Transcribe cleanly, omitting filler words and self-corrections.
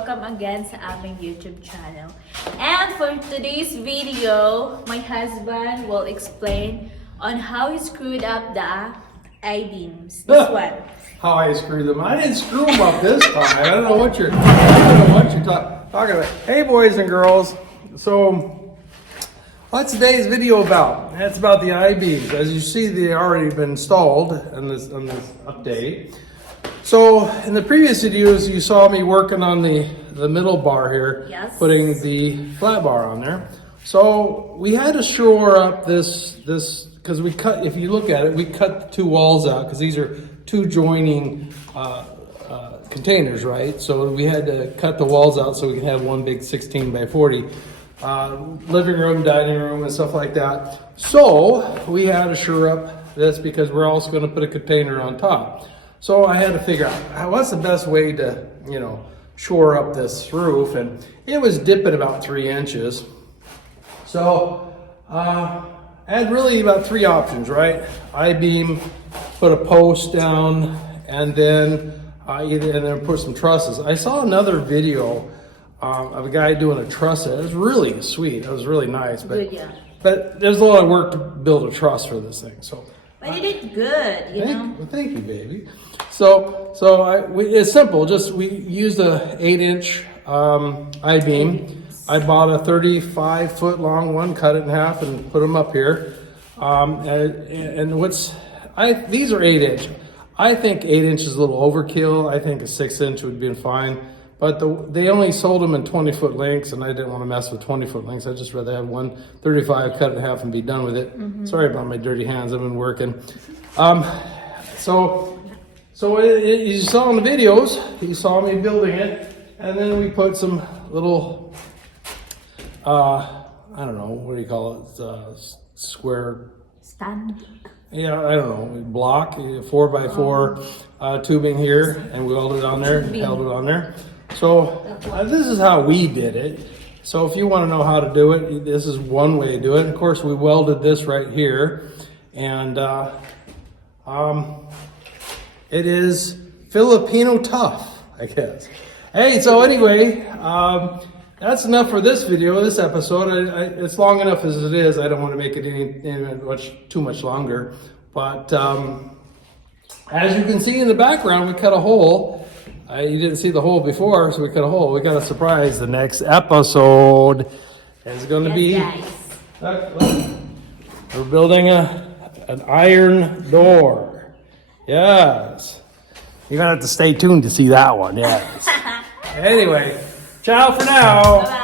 welcome again sa aming YouTube channel. And for today's video, my husband will explain on how he screwed up the I-beams. This one. How I screwed them. I didn't screw them up this time. I don't know what you're talking about. Hey boys and girls. So what's today's video about? It's about the I-beams. As you see, they already been installed on this update. So in the previous videos, you saw me working on the middle bar here, yes, putting the flat bar on there. So we had to shore up this because we cut. If you look at it, we cut the two walls out because these are two joining containers, right? So we had to cut the walls out so we can have one big 16 by 40 living room, dining room, and stuff like that. So we had to shore up this because we're also going to put a container on top. So I had to figure out what's the best way to, shore up this roof, and it was dipping about 3 inches. So I had really about 3 options, right? I-beam, put a post down, and then put some trusses. I saw another video of a guy doing a truss. It was really sweet. It was really nice, but Good, yeah. But there's a lot of work to build a truss for this thing. So. But you did good, you know. Thank you, baby. So it's simple. Just we used a 8-inch I-beam. I bought a 35-foot long one, cut it in half, and put them up here. These are 8-inch. I think 8-inch is a little overkill. I think a 6-inch would be fine. But they only sold them in 20-foot lengths, and I didn't want to mess with 20-foot lengths. I'd just rather have one 35, cut it in half, and be done with it. Mm-hmm. Sorry about my dirty hands. I've been working. So you saw in the videos, you saw me building it, and then we put some little, I don't know, what do you call it? Square stand. Yeah, I don't know, block, 4x4 tubing here, and we welded it on there, held it on there. So this is how we did it. So if you want to know how to do it, this is one way to do it. Of course, we welded this right here, and it is Filipino tough, I guess. Hey, so anyway, that's enough for this video, this episode. It's long enough as it is. I don't want to make it too much longer. But as you can see in the background, we cut a hole. You didn't see the hole before, so we cut a hole. We got a surprise. The next episode is going to be... We're building an iron door. Yes. You're going to have to stay tuned to see that one. Yes. Anyway, ciao for now. Bye-bye.